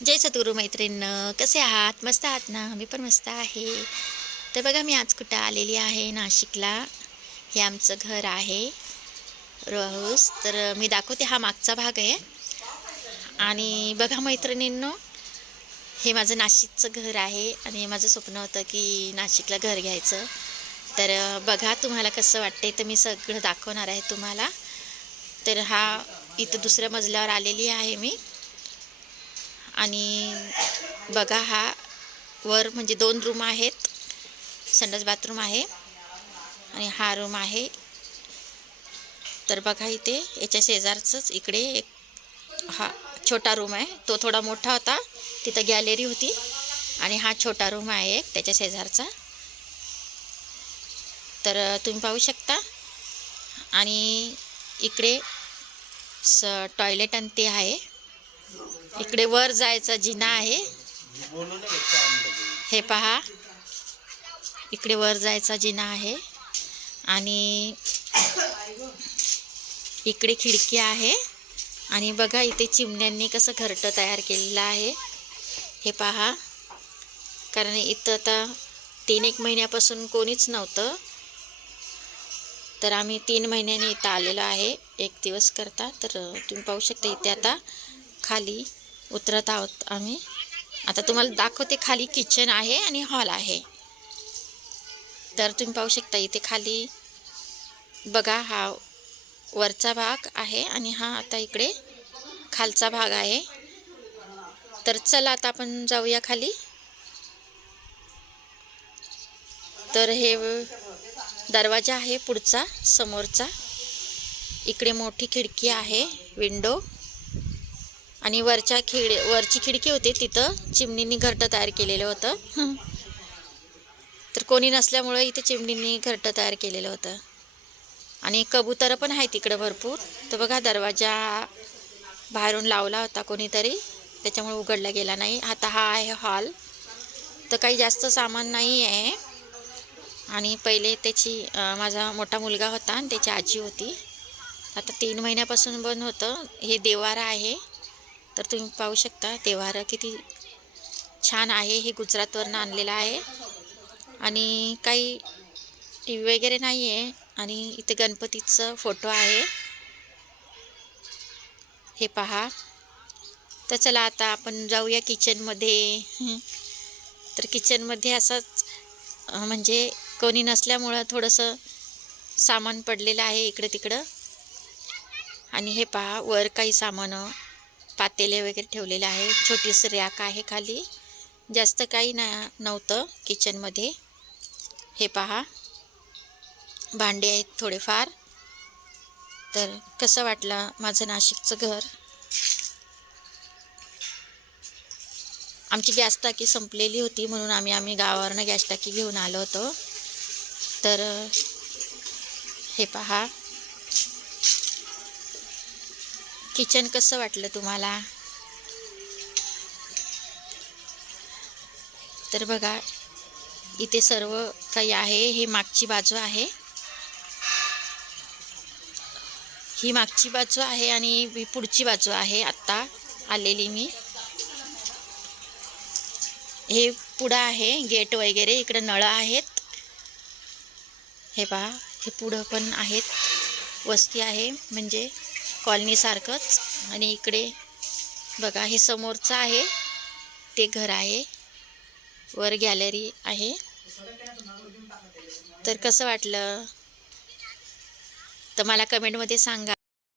जय सद्गुरू मैत्रिणी, कसे आहात? मस्त आहात ना? मी पण मस्त आहे. तर बघा, मी आज कुठं आलेली आहे? नाशिकला. हे आमचं घर आहे रो हाऊस. तर मी दाखवते, हा मागचा भाग आहे. आणि बघा मैत्रिणींनो, हे माझं नाशिकचं घर आहे आणि माझं स्वप्न होतं की नाशिकला घर घ्यायचं. तर बघा तुम्हाला कसं वाटते, तर मी सगळं दाखवणार आहे तुम्हाला. तर हा इथं दुसऱ्या मजल्यावर आलेली आहे मी. आणि बघा, हा वर म्हणजे 2 रूम आहेत, संडास बाथरूम आहे आणि हा रूम आहे. तर बघा, इथे याच्या शेजारचंच इकडे एक हा छोटा रूम आहे. तो थोडा मोठा होता, तिथं गॅलरी होती. आणि हा छोटा रूम आहे एक त्याच्या शेजारचा. तर तुम्ही पाहू शकता. आणि इकडे टॉयलेट आणि ते आहे. इकडे वर जायचा जिना आहे. हे पहा, इकडे वर जायचा जिना आहे. आणि इकडे खिडकी आहे. आणि बघा, इथे चिमण्यांनी कसं घरटं तयार केलेलं आहे हे पहा. कारण इथं आता 3-1 महिन्यापासून कोणीच नव्हतं. तर आम्ही 3 महिन्याने इथं आलेलो आहे, 1 दिवस करता. तर तुम्ही पाहू शकता, इथे आता खाली उतरत आहोत आम्ही. आता तुम्हाला दाखवते. खाली किचन आहे आणि हॉल आहे. तर तुम्ही पाहू शकता, इथे खाली बघा, हा वरचा भाग आहे आणि हा आता इकडे खालचा भाग आहे. तर चला आता आपण जाऊया खाली. तर हे दरवाजा आहे पुढचा, समोरचा. इकडे मोठी खिडकी आहे, विंडो. आणि वरची खिडकी होती, तिथं चिमणींनी घरटं तयार केलेलं होतं. तर कोणी नसल्यामुळे इथे चिमणींनी घरटं तयार केलेलं होतं. आणि कबूतर पण आहे तिकडं भरपूर. तर बघा, दरवाजा बाहेरून लावला होता कोणीतरी, त्याच्यामुळे उघडला गेला नाही. आता हा आहे हॉल. तर काही जास्त सामान नाही आहे. आणि पहिले त्याची माझा मोठा मुलगा होता आणि त्याची आजी होती. आता 3 महिन्यापासून बंद होतं. हे देवारा आहे. तर तुम्ही पाहू शकता, देवारा किती छान आहे. हे गुजरातवरून आणलेलं आहे. आणि काही टी व्ही वगैरे नाही आहे. आणि इथे गणपतीचं फोटो आहे, हे पहा. तर चला आता आपण जाऊया किचनमध्ये. तर किचनमध्ये असंच म्हणजे कोणी नसल्यामुळं थोडंसं सामान पडलेलं आहे इकडे तिकडं. आणि हे पहा, वर काही सामान पातेले वगैरे ठेवलेले आहे. छोटीशी रॅक आहे खाली. जास्त काही नव्हतं किचनमध्ये. हे पहा, भांडे आहेत थोडेफार. तर कसं वाटलं माझं नाशिकचं घर? आमची गॅस टाकी संपलेली होती, म्हणून आम्ही गावावरनं गॅस टाकी घेऊन आलो होतो. तर हे पहा, किचन कसं वाटलं तुम्हाला? तर बघा, इथे सर्व काही आहे. हे मागची बाजू आहे, ही मागची बाजू आहे. आणि ही पुढची बाजू आहे, आत्ता आलेली मी. हे पुढं आहे गेट वगैरे. इकडे नळ आहेत, हे पहा. हे पुढं पण आहेत, वस्ती आहे म्हणजे कॉलनीसारखंच. आणि इकडे बघा, हे समोरचं आहे, ते घर आहे. वर गॅलरी आहे. तर कसं वाटलं तर मला कमेंटमध्ये सांगा.